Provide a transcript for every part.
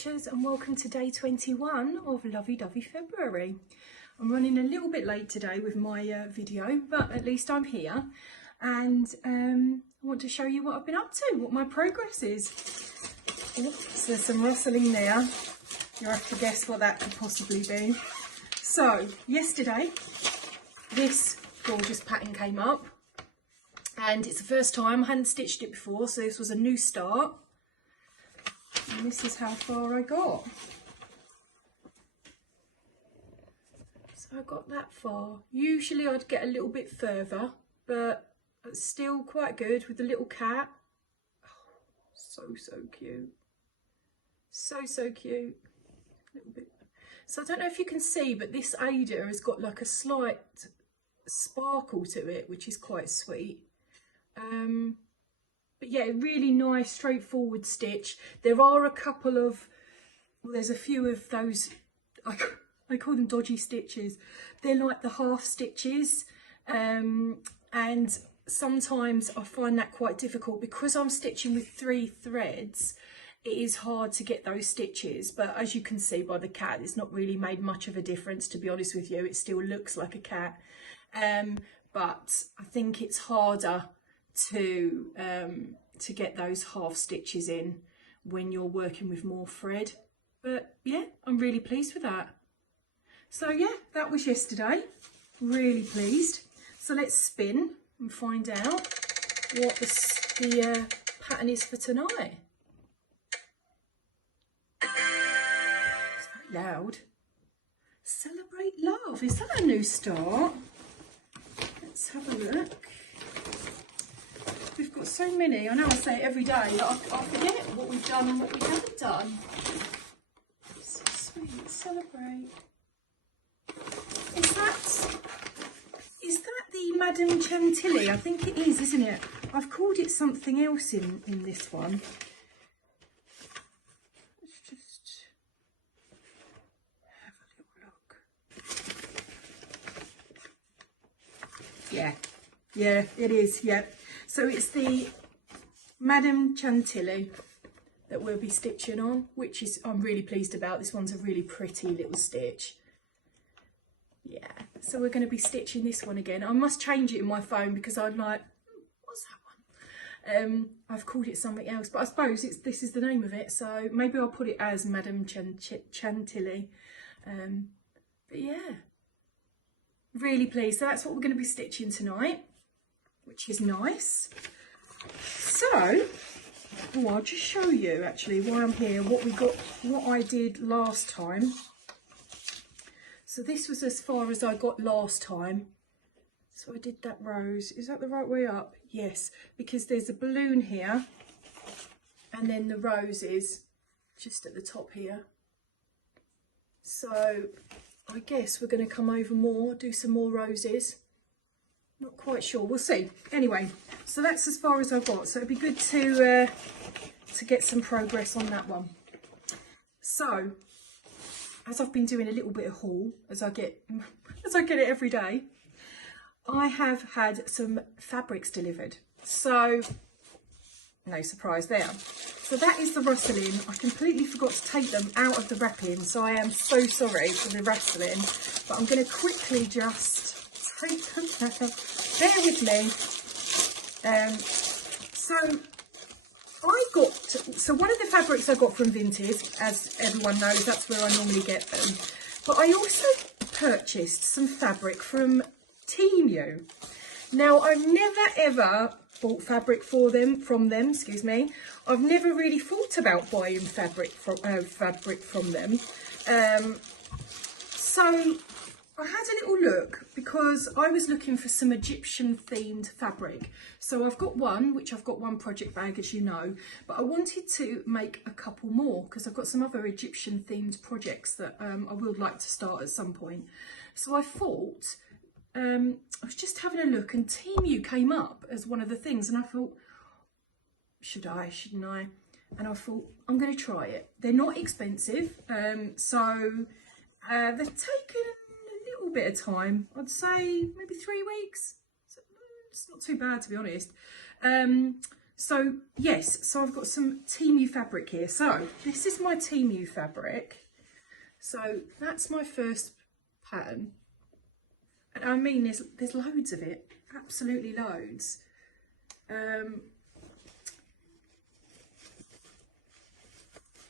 Stitchers, and welcome to day 21 of Lovey Dovey February. I'm running a little bit late today with my video, but at least I'm here, and I want to show you what I've been up to, what my progress is. Oops, there's some rustling there. You'll have to guess what that could possibly be. So yesterday this gorgeous pattern came up, and it's the first time I hadn't stitched it before, so this was a new start. And this is how far I got. So I got that far. Usually I'd get a little bit further, but it's still quite good with the little cat. Oh, so cute. So cute. A little bit. So I don't know if you can see, but this Ada has got like a slight sparkle to it, which is quite sweet. But yeah, really nice, straightforward stitch. There are a couple of, well, there's a few of those, I call them dodgy stitches. They're like the half stitches, and sometimes I find that quite difficult because I'm stitching with 3 threads. It is hard to get those stitches, but as you can see by the cat, it's not really made much of a difference, to be honest with you. It still looks like a cat, but I think it's harder to get those half stitches in when you're working with more thread. But yeah, I'm really pleased with that. So yeah, that was yesterday. Really pleased. So let's spin and find out what the pattern is for tonight. It's very loud. Celebrate Love. Is that a new start? Let's have a look. We've got so many. I know I say it every day that I forget what we've done and what we haven't done. So sweet. Celebrate. Is that the Madame Chantilly? I think it is, isn't it? I've called it something else in this one. Let's just have a little look. Yeah, it is. Yeah. So it's the Madame Chantilly that we'll be stitching on, which is, I'm really pleased about. This one's a really pretty little stitch. Yeah, so we're going to be stitching this one again. I must change it in my phone because I'm like, what's that one? I've called it something else, but I suppose this is the name of it, so maybe I'll put it as Madame Chantilly. But yeah, really pleased. So that's what we're going to be stitching tonight, which is nice. So, I'll just show you actually why I'm here, what I did last time. So this was as far as I got last time. So I did that rose. Is that the right way up? Yes, because there's a balloon here, and then the rose is just at the top here. So I guess we're going to come over more, do some more roses. Not quite sure, we'll see. Anyway, so that's as far as I've got. So it'd be good to get some progress on that one. So, as I've been doing a little bit of haul, as I get it every day, I have had some fabrics delivered. So, no surprise there. So that is the rustling. I completely forgot to take them out of the wrapping, so I am so sorry for the rustling. But I'm going to quickly just take them out. Bear with me. So one of the fabrics I got from Vinted, as everyone knows, that's where I normally get them. But I also purchased some fabric from Temu. Now, I've never ever bought fabric from them. Excuse me. I've never really thought about buying fabric from them. So I had a little look because I was looking for some Egyptian themed fabric. So I've got one, which I've got one project bag, as you know, but I wanted to make a couple more because I've got some other Egyptian themed projects that I would like to start at some point. So I thought, I was just having a look, and Temu came up as one of the things, and I thought, should I, shouldn't I? And I thought, I'm going to try it. They're not expensive, so they've taken bit of time. I'd say maybe 3 weeks. So it's not too bad, to be honest. So yes, so I've got some Temu fabric here. So this is my Temu fabric. So that's my first pattern. And I mean, there's loads of it, absolutely loads.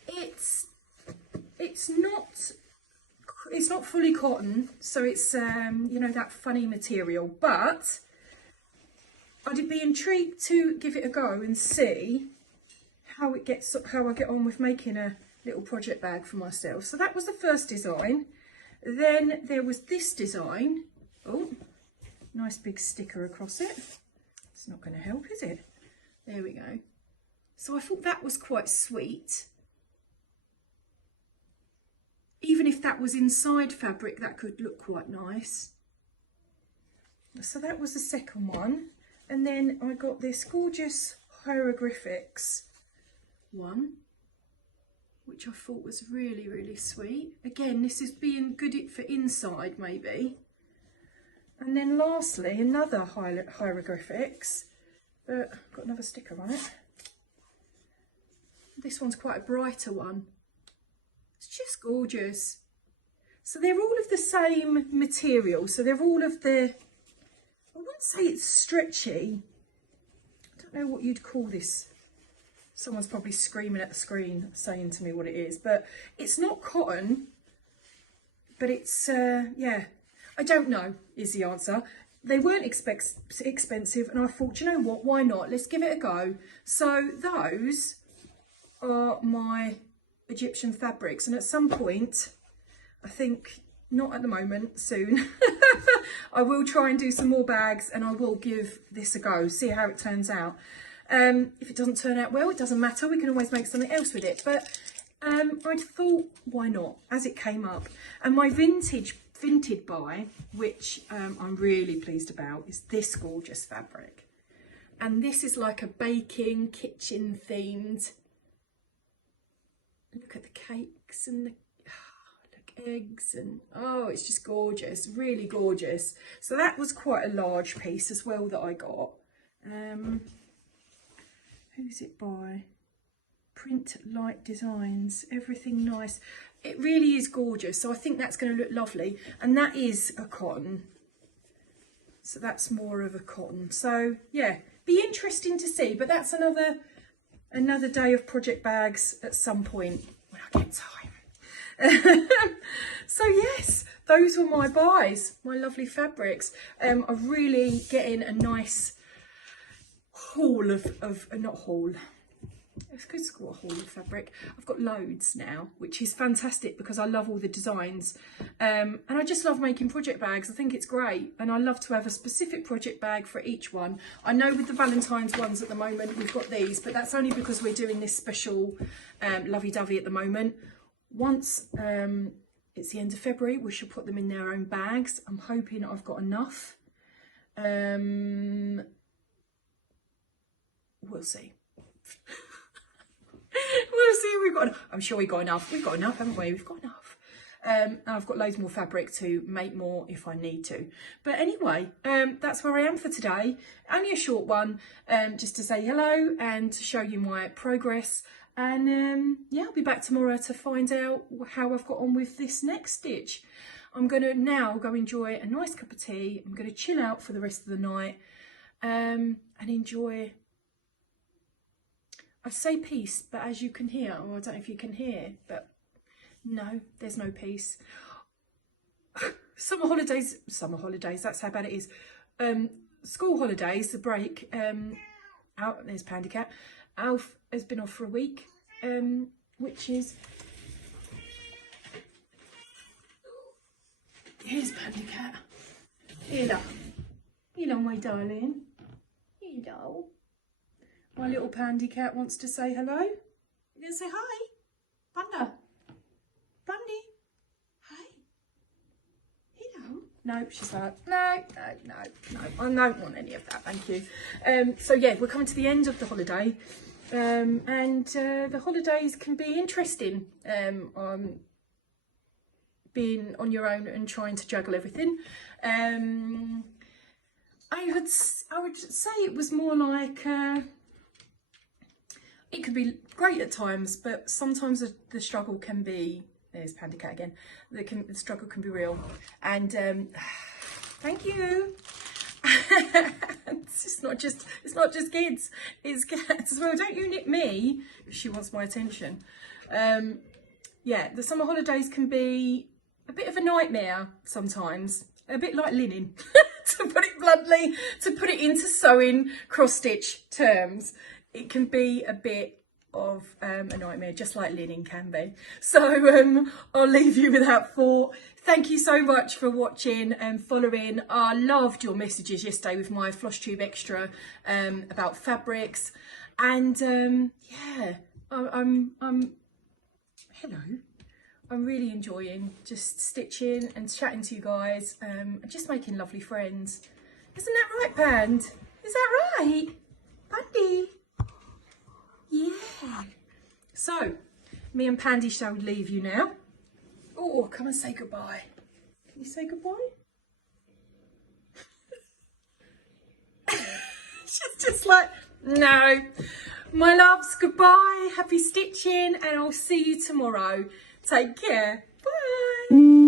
It's not fully cotton, so it's you know, that funny material, but I'd be intrigued to give it a go and see how I get on with making a little project bag for myself. So that was the first design. Then there was this design. Oh, nice big sticker across it. It's not going to help, is it? There we go. So I thought that was quite sweet. Even if that was inside fabric, that could look quite nice. So that was the second one. And then I got this gorgeous hieroglyphics one, which I thought was really, really sweet. Again, this is being good for inside maybe. And then lastly, another hieroglyphics, but got another sticker on it. This one's quite a brighter one. It's just gorgeous. So they're all of the same material. So they're all of the, I wouldn't say it's stretchy. I don't know what you'd call this. Someone's probably screaming at the screen saying to me what it is, but it's not cotton, but it's, yeah, I don't know is the answer. They weren't expensive, and I thought, you know what, why not? Let's give it a go. So those are my Egyptian fabrics, and at some point, I think, not at the moment, soon, I will try and do some more bags, and I will give this a go, see how it turns out. If it doesn't turn out well, it doesn't matter, we can always make something else with it, but I thought, why not, as it came up. And my vintage buy, which I'm really pleased about, is this gorgeous fabric. And this is like a baking, kitchen themed. Look at the cakes and the eggs, and oh, it's just gorgeous, really gorgeous. So that was quite a large piece as well that I got. Who's it by? Print Light Designs, everything nice. It really is gorgeous, so I think that's going to look lovely. And that is a cotton, so that's more of a cotton. So yeah, be interesting to see, but that's another day of project bags at some point when I get time. So yes, those were my buys, my lovely fabrics. I'm really getting a nice haul of not haul. It's good to call a haul of fabric. I've got loads now, which is fantastic because I love all the designs. And I just love making project bags. I think it's great. And I love to have a specific project bag for each one. I know with the Valentine's ones at the moment, we've got these, but that's only because we're doing this special Lovey Dovey at the moment. Once it's the end of February, we shall put them in their own bags. I'm hoping I've got enough. We'll see. We'll see. I'm sure we've got enough. We've got enough, haven't we? We've got enough. And I've got loads more fabric to make more if I need to. But anyway, that's where I am for today. Only a short one, just to say hello and to show you my progress. And yeah, I'll be back tomorrow to find out how I've got on with this next stitch. I'm going to now go enjoy a nice cup of tea. I'm going to chill out for the rest of the night and enjoy. I say peace, but as you can hear, or I don't know if you can hear, but no, there's no peace. Summer holidays, that's how bad it is. School holidays, the break, out, there's Pandy Cat. Alf has been off for a week, which is, here's Pandy Cat. Hello, my darling. Hello. My little Pandy Cat wants to say hello. You gonna say hi? Panda. Bundy. Hi. Hello. No, she's like, no. I don't want any of that, thank you. So yeah, we're coming to the end of the holiday. And the holidays can be interesting. Being on your own and trying to juggle everything. I would say it was more like it can be great at times, but sometimes the struggle can be, there's Panda Cat again, the struggle can be real. And thank you. It's not just kids, it's cats as well. Don't you nip me if she wants my attention. Yeah, the summer holidays can be a bit of a nightmare sometimes, a bit like linen, to put it bluntly, to put it into sewing cross-stitch terms. It can be a bit of a nightmare, just like linen can be. So I'll leave you with that thought. Thank you so much for watching and following. I loved your messages yesterday with my Flosstube extra about fabrics, and yeah, I'm hello. I'm really enjoying just stitching and chatting to you guys, and just making lovely friends. Isn't that right, Pand? Is that right, Pandy? Yeah. So, me and Pandy shall leave you now. Oh, come and say goodbye. Can you say goodbye? She's just like, no. My loves, goodbye. Happy stitching, and I'll see you tomorrow. Take care. Bye.